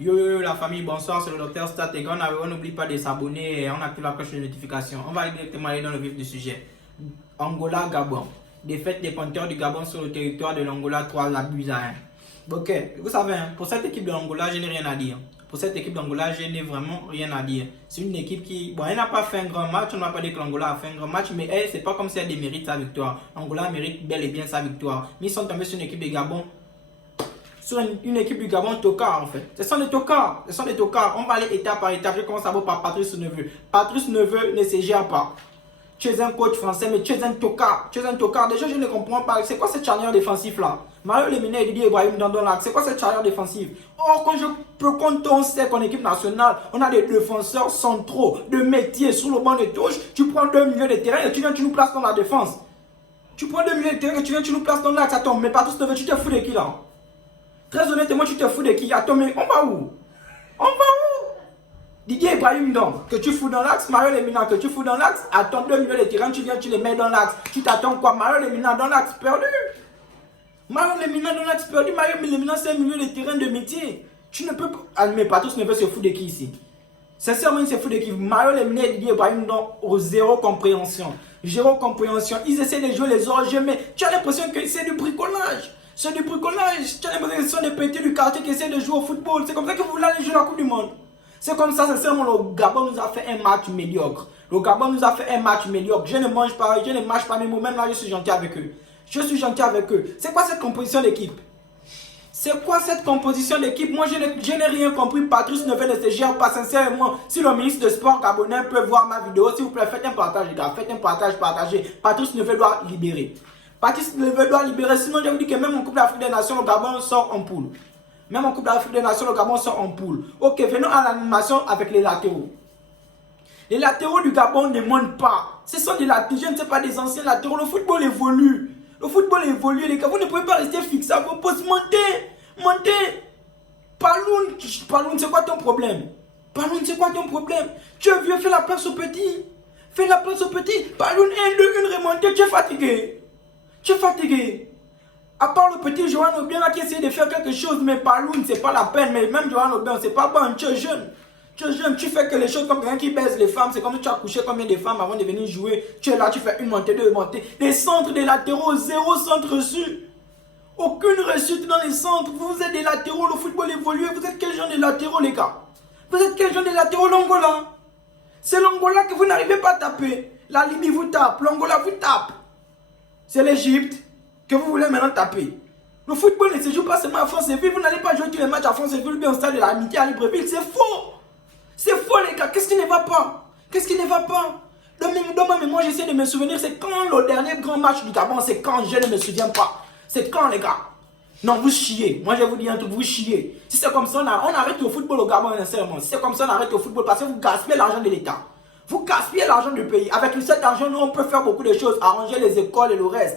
Yo la famille, bonsoir, c'est le docteur Stategon. On n'oublie pas de s'abonner et on active la cloche de notification. On va directement aller dans le vif du sujet. Angola, Gabon. Défaite des Panthères du Gabon sur le territoire de l'Angola 3 buts à 1. Ok, vous savez, pour cette équipe de l'Angola, je n'ai rien à dire. Pour cette équipe d'Angola, je n'ai vraiment rien à dire. C'est une équipe qui, bon, elle n'a pas fait un grand match. On ne va pas dire que l'Angola a fait un grand match, mais elle, c'est pas comme si elle démérite sa victoire. L'Angola mérite bel et bien sa victoire. Mais ils sont tombés sur une équipe de Gabon. Sur une équipe du Gabon tocard en fait. Ce sont des tocards. Ce sont des tocards. On va aller étape par étape. Je commence d'abord par Patrice Neveu. Patrice Neveu ne se gère pas. Tu es un coach français, mais tu es un tocard. Tu es un tocard. Déjà, je ne comprends pas. C'est quoi cette charnière défensive là? Mario Lemina et Didier Ibrahim dans l'axe. C'est quoi cette charnière défensive? Or, quand on sait qu'en équipe nationale, on a des défenseurs centraux de métier sur le banc de touche, tu prends 2 milieux de terrain et tu nous places dans la défense. Tu prends 2 milieux de terrain et tu nous places dans l'axe. Attends, mais Patrice Neveu, tu te fous de qui là? Très honnêtement, tu te fous de qui? Attends, mais on va où? On va où? Didier Ibrahim donc, que tu fous dans l'axe, Mario Lemina que tu fous dans l'axe, attends 2 milieux de terrain, tu viens, tu les mets dans l'axe. Tu t'attends quoi? Mario Lemina dans l'axe, perdu. Mario Lemina dans l'axe, perdu. Mario Lemina, c'est un milieu de terrain de métier. Tu ne peux pas. Ah, mais Patrice Neveu se fout de qui ici? Sincèrement, il se fout de qui? Mario Lemina et Didier Ibrahim donc au zéro compréhension. Zéro compréhension. Ils essaient de jouer les orges, mais tu as l'impression que c'est du bricolage. C'est du bricolage. Tu as l'impression que ce sont des petits du quartier qui essaient de jouer au football. C'est comme ça que vous voulez aller jouer la Coupe du Monde. C'est comme ça, sincèrement, le Gabon nous a fait un match médiocre. Le Gabon nous a fait un match médiocre. Je ne mange pas, je ne mâche pas mes mots. Même là, je suis gentil avec eux. Je suis gentil avec eux. C'est quoi cette composition d'équipe? C'est quoi cette composition d'équipe? Moi, je n'ai rien compris. Patrice Neveu ne se gère pas sincèrement. Si le ministre de Sport gabonais peut voir ma vidéo, s'il vous plaît, faites un partage, les gars. Faites un partage, partagez. Patrice Neveu doit libérer. Patrice Neveu doit libérer. Sinon, je vous dis que même en Coupe d'Afrique des Nations, le Gabon sort en poule. Même en Coupe d'Afrique des Nations, le Gabon sort en poule. Ok, venons à l'animation avec les latéraux. Les latéraux du Gabon ne montent pas. Ce sont des latéraux, je ne sais pas, des anciens latéraux. Le football évolue. Le football évolue, les gars. Vous ne pouvez pas rester fixé à vos postes. Montez. Paloun, c'est quoi ton problème? Paloun, c'est quoi ton problème? Tu es vieux, fais la place au petit. Fais la place au petit. Paloun, 1, 2, 1 remontée. Tu es fatigué. À part le petit Johan Obien là qui essaie de faire quelque chose, mais Paloun, c'est pas la peine. Mais même Johan Obien, c'est pas bon. Tu es jeune. Tu fais que les choses comme quelqu'un qui baise les femmes. C'est comme si tu as couché combien de femmes avant de venir jouer. Tu es là, tu fais une montée, 2 montées. Les centres des latéraux, 0 centre reçu. Aucune réussite dans les centres. Vous êtes des latéraux, le football évolue. Vous êtes quel genre de latéraux, les gars? Vous êtes quel genre de latéraux? L'Angola. C'est l'Angola que vous n'arrivez pas à taper. La Libye vous tape, l'Angola vous tape. C'est l'Égypte que vous voulez maintenant taper. Le football ne se joue pas seulement à Franceville. Vous n'allez pas jouer tous les matchs à Franceville ou bien au stade de l'Amitié à Libreville. C'est faux. C'est faux, les gars. Qu'est-ce qui ne va pas? Dans ma mémoire, j'essaie de me souvenir. C'est quand le dernier grand match du Gabon? C'est quand? Je ne me souviens pas. C'est quand, les gars? Non, vous chiez. Moi, je vous dis un truc, vous chiez. Si c'est comme ça, on arrête le football au Gabon, sincèrement. Si c'est comme ça, on arrête le football parce que vous gaspillez l'argent de l'État. Vous gaspillez l'argent du pays. Avec cet argent, nous, on peut faire beaucoup de choses. Arranger les écoles et le reste.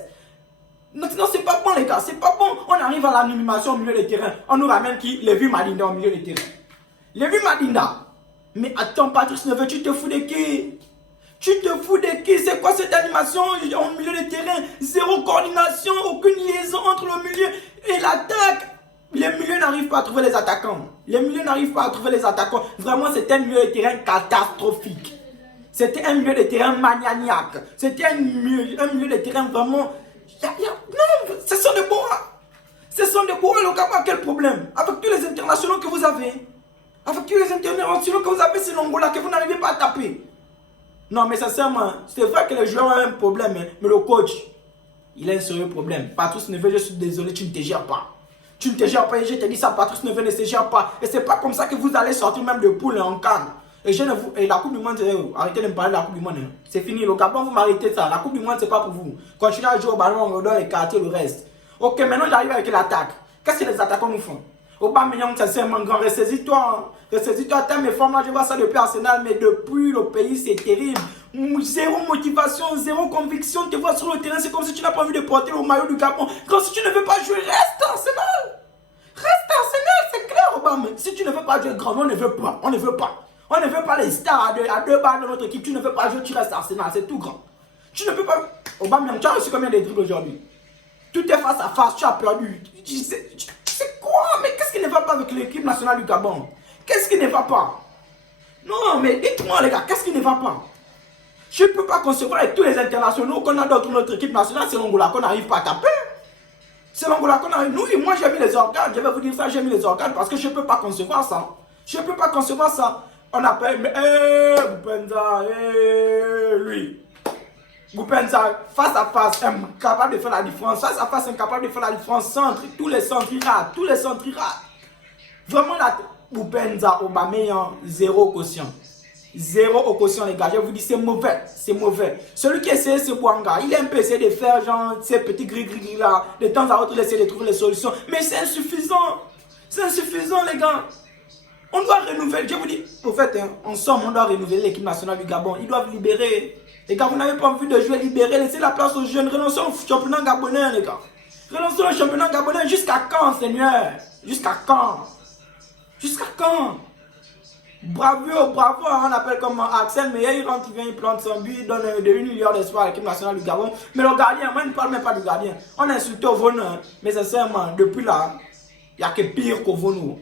Non, c'est pas bon, les gars. C'est pas bon. On arrive à l'animation au milieu des terrains. On nous ramène qui? Lévi Madinda au milieu des terrains. Lévi Madinda. Mais attends, Patrice Neveu, tu te fous de qui? C'est quoi cette animation au milieu de terrain? Zéro coordination, aucune liaison entre le milieu et l'attaque. Les milieux n'arrivent pas à trouver les attaquants. Vraiment, c'était un milieu de terrain catastrophique. C'était un milieu de terrain maniaque. C'était un milieu de terrain vraiment... Non, ce sont des bois. Le Gabon a quel problème? Avec tous les internationaux que vous avez. C'est l'Angola que vous n'arrivez pas à taper. Non, mais sincèrement, c'est vrai que les joueurs ont un problème, mais le coach, il a un sérieux problème. Patrice Neveu, je suis désolé, tu ne te gères pas. Je te dis ça, Patrice Neveu ne se gère pas. Et c'est pas comme ça que vous allez sortir même de poule en Cannes. Et la Coupe du Monde, arrêtez de me parler de la Coupe du Monde. C'est fini, le Gabon, vous m'arrêtez ça. La Coupe du Monde, c'est pas pour vous. Continuez à jouer au ballon, on donne les quartiers, le reste. Ok, maintenant j'arrive avec l'attaque. Qu'est-ce que les attaquants nous font? Aubameyang, c'est un grand. Ressaisis-toi. T'as mes formes là, je vois ça depuis Arsenal, mais depuis le pays, c'est terrible. Zéro motivation, zéro conviction. Tu vois sur le terrain, c'est comme si tu n'as pas envie de porter le maillot du Gabon. Quand si tu ne veux pas jouer, reste Arsenal. C'est clair, Obama. Si tu ne veux pas jouer grand, on ne veut pas. On ne veut pas les stars à deux balles de notre équipe. Tu ne veux pas jouer, tu restes Arsenal. C'est tout grand. Tu ne peux pas. Aubameyang, tu as reçu combien de dribbles aujourd'hui? Tout est face à face, tu as perdu. C'est C'est quoi? Mais qu'est-ce qui ne va pas avec l'équipe nationale du Gabon? Qu'est-ce qui ne va pas? Non, mais dites-moi les gars, qu'est-ce qui ne va pas? Je ne peux pas concevoir avec tous les internationaux qu'on a dans notre équipe nationale, c'est l'Angola qu'on n'arrive pas à taper. C'est l'Angola qu'on arrive. Nous, moi j'ai mis les organes, je vais vous dire ça, j'ai mis les organes parce que je ne peux pas concevoir ça. Je ne peux pas concevoir ça. On appelle, mais Boupenza, lui. Boupenza, face à face, incapable de faire la différence. Face à face, incapable de faire la différence. Centre, tous les centres, il rate. Tous les centres, il rate. Vraiment, là, Boupenza, Aubameyang, zéro quotient. Zéro au quotient, les gars. Je vous dis, c'est mauvais. C'est mauvais. Celui qui essaie, c'est Bouanga. Il a un peu essayé de faire, genre, ces petits gris-gris là. De temps à autre, il essaie de trouver les solutions. Mais c'est insuffisant. C'est insuffisant, les gars. On doit renouveler. Je vous dis, au fait, hein, en somme, on doit renouveler l'équipe nationale du Gabon. Ils doivent libérer. Les gars, vous n'avez pas envie de jouer libérer. Laissez la place aux jeunes. Renonçons au championnat gabonais, les gars. Renonçons au championnat gabonais. Jusqu'à quand, Seigneur? Jusqu'à quand? Jusqu'à quand? Bravo, bravo, on appelle comme Axel Meyer, il rentre, il vient, il plante son but, il donne de 1 milliard d'espoir à l'équipe nationale du Gabon. Mais le gardien, moi je ne parle même pas du gardien. On a insulté Ovono, mais sincèrement, depuis là, il n'y a que pire qu'Ovono.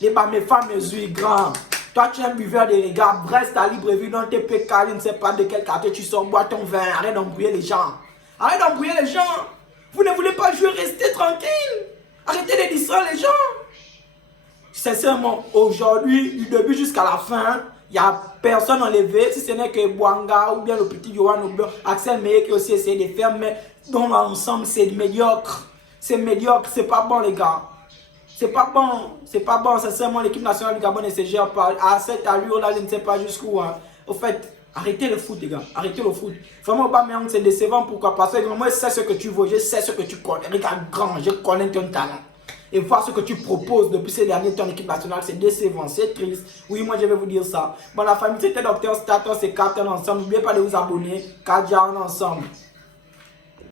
Mes femmes, mes yeux grands. Toi, tu es un buveur de gars, Brest à Libreville, dans tes PK, je ne sais pas de quel quartier tu sors, bois ton vin, arrête d'embrouiller les gens. Arrête d'embrouiller les gens. Vous ne voulez pas jouer, restez tranquille. Arrêtez de distraire les gens. Sincèrement, aujourd'hui, du début jusqu'à la fin, il n'y a personne enlevé, si ce n'est que Bouanga ou bien le petit Johan ou bien Axel Meyer qui a aussi essayé de faire, mais dans l'ensemble, c'est médiocre. C'est médiocre, c'est pas bon, les gars. C'est pas bon, c'est pas bon. Sincèrement, l'équipe nationale du Gabon ne se gère pas. À cette allure-là, je ne sais pas jusqu'où. Hein. Au fait, arrêtez le foot, les gars. Arrêtez le foot. Vraiment, Aubameyang, c'est décevant. Pourquoi? Parce que moi, je sais ce que tu veux, je sais ce que tu connais. Regarde, grand, je connais ton talent. Et voir ce que tu proposes depuis ces derniers temps en équipe nationale, c'est décevant, c'est triste. Oui, moi je vais vous dire ça. Bon, la famille, c'était Docteur Staton, c'est Captain ensemble. N'oubliez pas de vous abonner. Kadja ensemble.